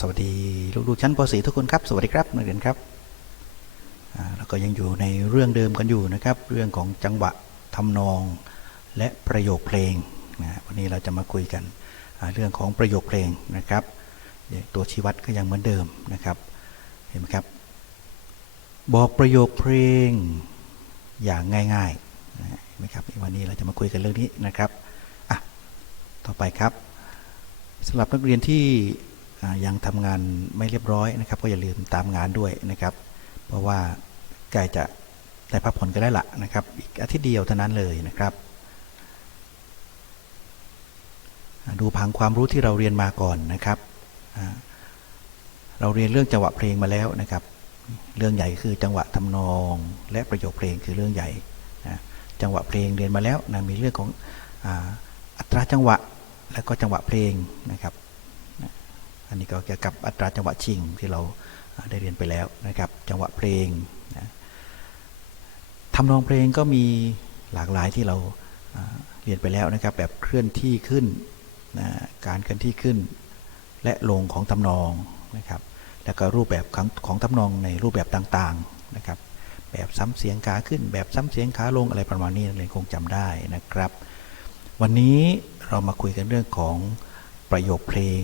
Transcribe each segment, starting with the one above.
สวัสดีลูกๆชั้นป .4 ทุกคนครับ สวัสดีครับนักเรียนครับอ่าแล้วก็ยังอยู่ในเรื่องเดิมกันอยู่นะครับ เรื่องของจังหวะทำนองและประโยคเพลงนะวันนี้เราจะมาคุยกันเรื่องของประโยคเพลงนะครับ ตัวชี้วัดก็ยังเหมือนเดิมนะครับ เห็นไหมครับ บอกประโยคเพลงอย่างง่ายๆนะเห็นไหมครับวันนี้เราจะมาคุยกันเรื่องนี้นะครับอะต่อไปครับสำหรับนักเรียนที่ ยังทำงานไม่เรียบร้อยนะครับ ก็อย่าลืมตามงานด้วยนะครับ เพราะว่าใกล้จะได้พักผ่อนก็ได้ละนะครับ อีกอาทิตย์เดียวเท่านั้นเลยนะครับ ดูผังความรู้ที่เราเรียนมาก่อนนะครับเราเรียนเรื่องจังหวะเพลงมาแล้วนะครับ เรื่องใหญ่คือจังหวะทำนอง และประโยคเพลงคือเรื่องใหญ่นะจังหวะเพลงเรียนมาแล้วนะมีเรื่องของอ,อัตราจังหวะแล้วก็จังหวะเพลงนะครับ อันนี้ก็เกี่ยวกับอัตราจังหวะชิงที่เราได้เรียนไปแล้วนะครับ จังหวะเพลงนะทำนองเพลงก็มีหลากหลายที่เราเรียนไปแล้วนะครับ แบบเคลื่อนที่ขึ้นนะการเคลื่อนที่ขึ้น และลงของทำนองนะครับ แล้วก็รูปแบบของของทำนองในรูปแบบต่างๆนะครับ แบบซ้ำเสียงขาขึ้น แบบซ้ำเสียงขาลงอะไรประมาณนี้นักเรียนคงจำได้นะครับ วันนี้เรามาคุยกันเรื่องของประโยคเพลง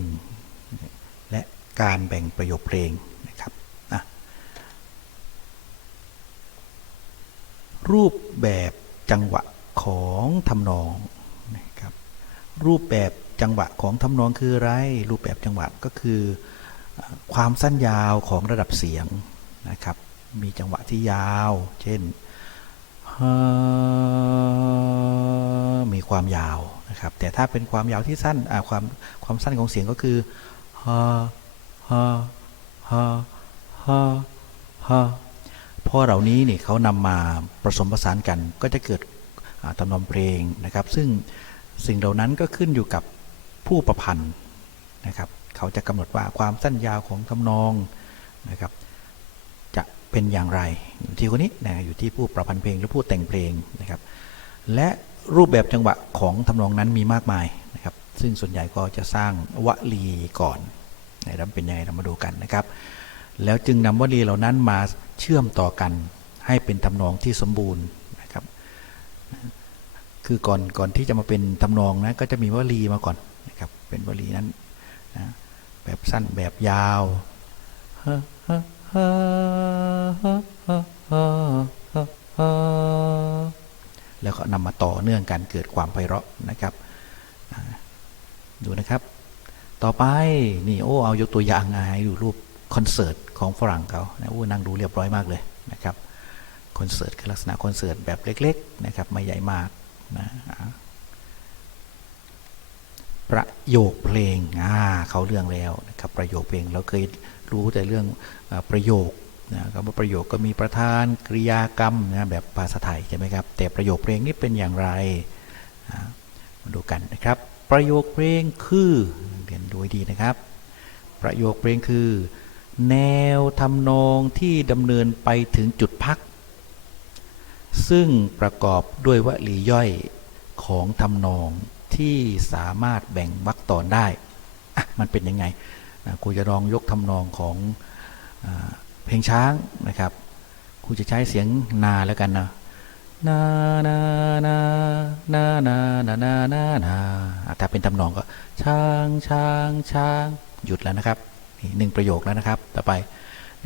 การแบ่งประโยคเพลงนะครับอะรูปแบบจังหวะของทำนองนะครับรูปแบบจังหวะของทำนองคืออะไร รูปแบบจังหวะก็คือความสั้นยาวของระดับเสียงนะครับ มีจังหวะที่ยาว เช่นมีความยาวนะครับ แต่ถ้าเป็นความยาวที่สั้นความความสั้นของเสียงก็คือ ฮะฮะฮะฮะพราะเหล่านี้เนี่ยเขานำมาผสมผสานกันก็จะเกิดอ่าทำนองเพลงนะครับ ซึ่งสิ่งเหล่านั้นก็ขึ้นอยู่กับผู้ประพันธ์นะครับ เขาจะกำหนดว่าความสั้นยาวของทำนองนะครับ จะเป็นอย่างไรอยู่ที่คนนี้นะอยู่ที่ผู้ประพันธ์เพลงหรือผู้แต่งเพลงนะครับ และรูปแบบจังหวะของทำนองนั้นมีมากมายนะครับ ซึ่งส่วนใหญ่ก็จะสร้างวลีก่อน นะครับเป็นยังไงเรามาดูกันนะครับ แล้วจึงนำวลีเหล่านั้นมาเชื่อมต่อกันให้เป็นทำนองที่สมบูรณ์นะครับ คือก่อนก่อนที่จะมาเป็นทำนองนะก็จะมีวลีมาก่อนนะครับ เป็นวลีนั้นนะแบบสั้นแบบยาวแล้วก็นำมาต่อเนื่องกันเกิดความไพเราะนะครับ ดูนะครับ ต่อไปนี่โอ้เอายกตัวอย่างให้ดูรูปคอนเสิร์ตของฝรั่งเขานะโอ้นั่งดูเรียบร้อยมากเลยนะครับคอนเสิร์ตคือลักษณะคอนเสิร์ตแบบเล็กๆนะครับไม่ใหญ่มากนะประโยคเพลงอ่าเขาเรื่องแล้วนะครับประโยคเพลงเราเคยรู้แต่เรื่องอประโยคนะคำว่าประโยคก็มีประธานกริยากรรมนะแบบภาษาไทยใช่ไหมครับแต่ประโยคเพลงนี่เป็นอย่างไรมาดูกันนะครับ ประโยคเพลงคือเรียนดูให้ดีนะครับ ประโยคเพลงคือ แนวทำนองที่ดำเนินไปถึงจุดพัก ซึ่งประกอบด้วยวลีย่อยของทำนองที่สามารถแบ่งวรรคตอนได้มันเป็นยังไงครูจะลองยกทำนองของอเพลงช้างนะครับครูจะใช้เสียงนาแล้วกันนะ นานานานานานานานานาถ้าเป็นทำนองก็ ช้างช้างช้างหยุดแล้วนะครับนี่หนึ่งประโยคแล้วนะครับ ต่อไป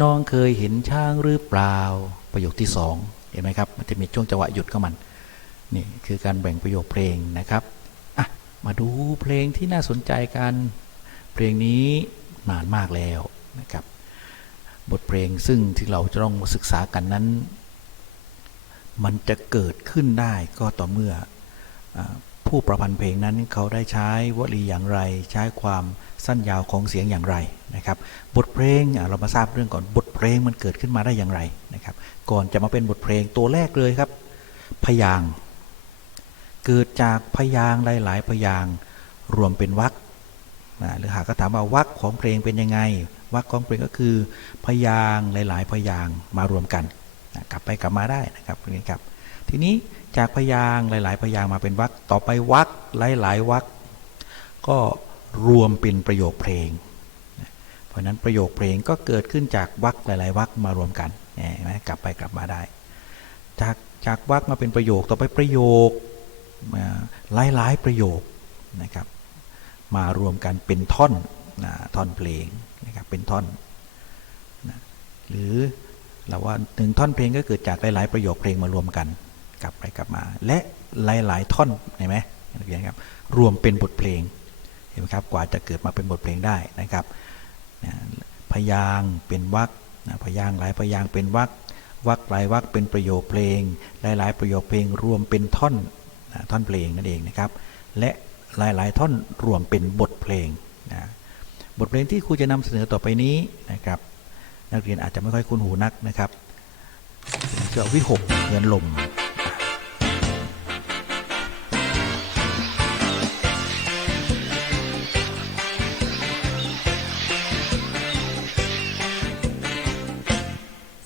น้องเคยเห็นช้างหรือเปล่า ประโยคที่สองเห็นไหมครับ มันจะมีช่วงจังหวะหยุดของมัน นี่คือการแบ่งประโยคเพลงนะครับอะมาดูเพลงที่น่าสนใจกัน เพลงนี้นานมากแล้วนะครับ บทเพลงซึ่งที่เราจะต้องศึกษากันนั้น มันจะเกิดขึ้นได้ก็ต่อเมื่อผู้ประพันธ์เพลงนั้นเขาได้ใช้วลีอย่างไร ใช้ความสั้นยาวของเสียงอย่างไรนะครับ บทเพลงเรามาทราบเรื่องก่อนบทเพลงมันเกิดขึ้นมาได้อย่างไรนะครับ ก่อนจะมาเป็นบทเพลงตัวแรกเลยครับ พยางเกิดจากพยางหลาย ๆ พยางรวมเป็นวรรคนะหรือหากก็ถามว่าวรรคของเพลงเป็นยังไงวรรคของเพลงก็คือ พยางหลาย ๆ พยางมารวมกัน กลับไปกลับมาได้นะครับนี่ครับ ทีนี้จากพยางหลาย ๆ พยางมาเป็นวรรคต่อไปวรรคหลาย ๆวรรคก็รวมเป็นประโยคเพลง เพราะฉะนั้นประโยคเพลงก็เกิดขึ้นจากวรรคหลาย ๆวรรคมารวมกันเห็นไหมกลับไปกลับมาได้ จากจากวรรคมาเป็นประโยคต่อไปประโยคหลายหลายๆประโยคนะครับ มารวมกันเป็นท่อนนะท่อนเพลงนะครับเป็นท่อนนะหรือ เราว่าหนึ่งท่อนเพลงก็เกิดจากหลาย ๆ ประโยคเพลงมารวมกันกลับไปกลับมา และหลาย ๆ ท่อนเห็นไหมนักเรียนครับรวมเป็นบทเพลงเห็นไหมครับกว่าจะเกิดมาเป็นบทเพลงได้นะครับพยางเป็นวรรคพยางหลายพยางเป็นวรรควรรคหลายวรรคเป็นประโยคเพลง หลาย ๆ ประโยคเพลงรวมเป็นท่อนท่อนเพลงนั่นเองนะครับ และหลาย ๆ ท่อนรวมเป็นบทเพลงนะบทเพลงที่ครูจะนำเสนอต่อไปนี้นะครับ นักเรียนอาจจะไม่ค่อยคุ้นหูนักนะครับเชื่อวิหกเงินลม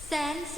แสนส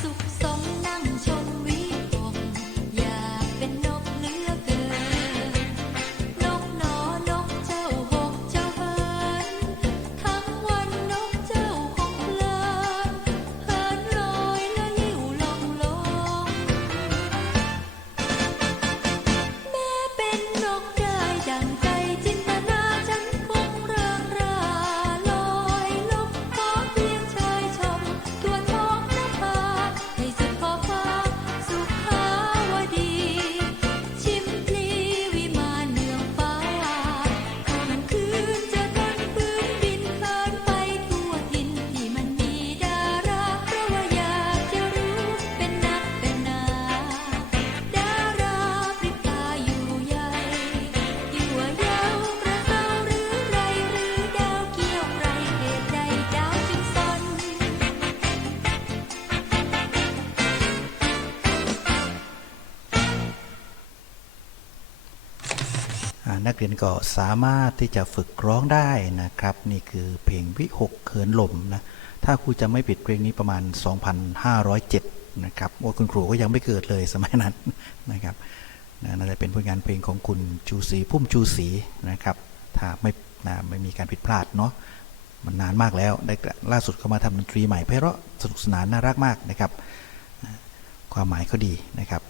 สนสุขส เรียนก็สามารถที่จะฝึกร้องได้นะครับ นี่คือเพลงวิหกเขินลมนะถ้าครูจะไม่ผิดเพลงนี้ประมาณ 2,507นะครับว่าคุณครูก็ยังไม่เกิดเลยสมัยนั้นนะครับน่าจะเป็นผลงานเพลงของคุณจูศรีพุ่มจูศรีนะครับถ้าไม่ไม่มีการผิดพลาดเนาะมันนานมากแล้วได้ล่าสุดเขามาทำดนตรีใหม่ไพราะสนุกสนานน่ารักมากนะครับ ความหมายก็ดีนะครับ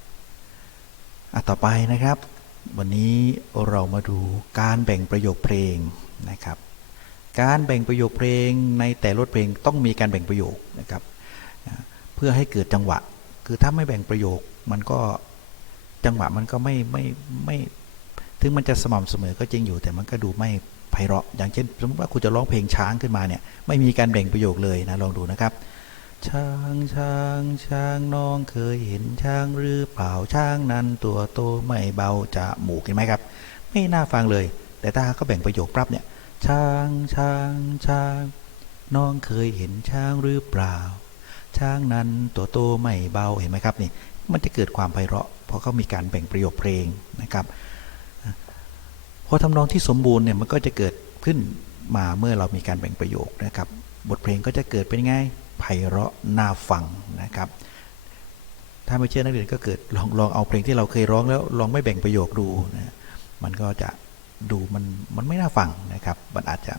อะต่อไปนะครับ วันนี้เรามาดูการแบ่งประโยคเพลงนะครับ การแบ่งประโยคเพลงในแต่ละเพลงต้องมีการแบ่งประโยคนะครับ เพื่อให้เกิดจังหวะ คือถ้าไม่แบ่งประโยคมันก็จังหวะมันก็ไม่ไม่ไม่ถึงมันจะสม่ำเสมอก็จริงอยู่แต่มันก็ดูไม่ไพเราะ อย่างเช่น สมมติว่าคุณจะร้องเพลงช้างขึ้นมาเนี่ยไม่มีการแบ่งประโยคเลยนะลองดูนะครับ ช้างช้างช้างน้องเคยเห็นช้างหรือเปล่าช้างนั้นตัวโตไม่เบาจะหมูกเห็นไหมครับ ไม่น่าฟังเลย แต่ถ้าก็แบ่งประโยคปรับเนี่ย ช้างช้างช้างน้องเคยเห็นช้างหรือเปล่า ช้างนั้นตัวโตไม่เบาเห็นไหมครับนี่มันจะเกิดความไพเราะ เพราะเขามีการแบ่งประโยคเพลงนะครับพอทำนองที่สมบูรณ์เนี่ยมันก็จะเกิดขึ้นมาเมื่อเรามีการแบ่งประโยคนะครับ บทเพลงก็จะเกิดเป็นไง ไพเราะน่าฟังนะครับ ถ้าไม่เชื่อนักเรียนก็เกิดลองลองเอาเพลงที่เราเคยร้องแล้วลองไม่แบ่งประโยคดูนะมันก็จะดูมันมันไม่น่าฟังนะครับ มันอาจจะ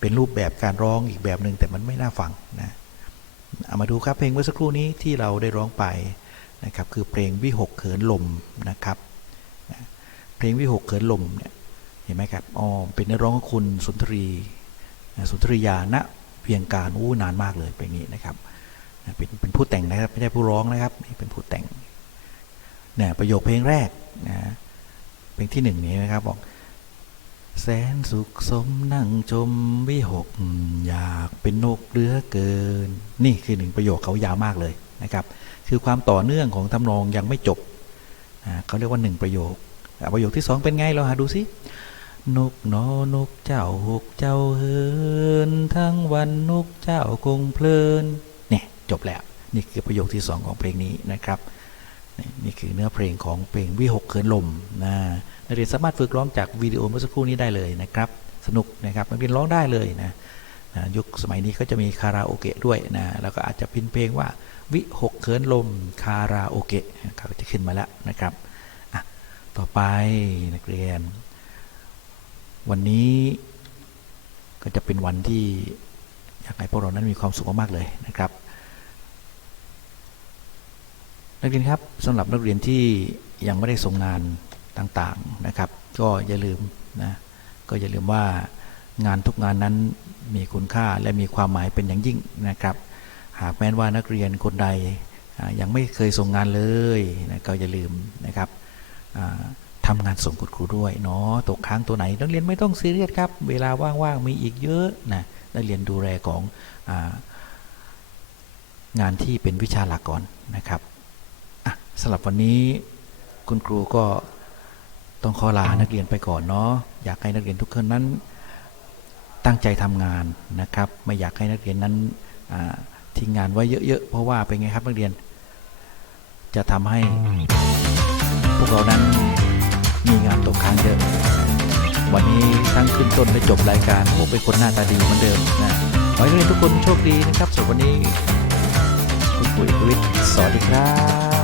เป็นรูปแบบการร้องอีกแบบหนึ่งแต่มันไม่น่าฟังนะเอามาดูครับเพลงเมื่อสักครู่นี้ที่เราได้ร้องไปนะครับคือเพลงวิหกเขินลมนะครับนะเพลงวิหกเขินลมเนี่ยเห็นไหมครับอ๋อเป็นนักร้องของคุณสุนทรีสุนทรียาณ เพียงการอู้นานมากเลยเพลงนี้นะครับเป็นเป็นผู้แต่งนะครับไม่ใช่ผู้ร้องนะครับนี่เป็นผู้แต่งเนี่ยประโยคเพลงแรกนะเพลงที่หนึ่งนี้นะครับบอกแสนสุขสมนั่งชมวิหกอยากเป็นนกเหลือเกิน นี่คือหนึ่งประโยคเขายาวมากเลยนะครับ คือความต่อเนื่องของทำนองยังไม่จบเขาเรียกว่าหนึ่งประโยค ประโยคที่สองเป็นไงเราหาดูสิ นกนอนกเจ้าหกเจ้าเฮินทั้งวันนกเจ้าคงเพลินเนี่ยจบแล้วนี่คือประโยคที่สองของเพลงนี้นะครับนี่คือเนื้อเพลงของเพลงวิหกเขินลมนะนักเรียนสามารถฝึกร้องจากวิดีโอเมื่อสักครู่นี้ได้เลยนะครับ สนุกนะครับนักเรียนร้องได้เลยนะยุคสมัยนี้ก็จะมีคาราโอเกะด้วยนะแล้วก็อาจจะพินเพลงว่าวิหกเขินลมคาราโอเกะเขาจะขึ้นมาแล้วนะครับอะต่อไปนักเรียน วันนี้ก็จะเป็นวันที่อยากให้พวกเรานั้นมีความสุขมากๆเลยนะครับ นักเรียนครับสำหรับนักเรียนที่ยังไม่ได้ส่งงานต่างๆนะครับ ก็อย่าลืมนะก็อย่าลืมว่างานทุกงานนั้นมีคุณค่าและมีความหมายเป็นอย่างยิ่งนะครับ หากแม้นว่านักเรียนคนใดยังไม่เคยส่งงานเลยนะก็อย่าลืมนะครับอ่า ทำงานส่งคุณครูด้วยเนาะตกค้างตัวไหนนักเรียนไม่ต้องซีเรียสครับ เวลาว่างๆมีอีกเยอะนะนักเรียนดูแลขององานที่เป็นวิชาหลักก่อนนะครับอะสำหรับวันนี้คุณครูก็ต้องขอลานักเรียนไปก่อนเนาะอยากให้นักเรียนทุกคนนั้นตั้งใจทำงานนะครับ ไม่อยากให้นักเรียนนั้นทิ้งงานไว้เยอะๆเพราะว่าเป็นไงครับนักเรียน จะทำให้พวกเรานั้น มีงานตกค้างเยอะ วันนี้ทั้งขึ้นต้นและจบรายการผมเป็นคนหน้าตาดีเหมือนเดิมนะขอให้ทุกคนโชคดีนะครับสำหรับวันนี้ คุณปุ๋ยวิทย์สวัสดีครับ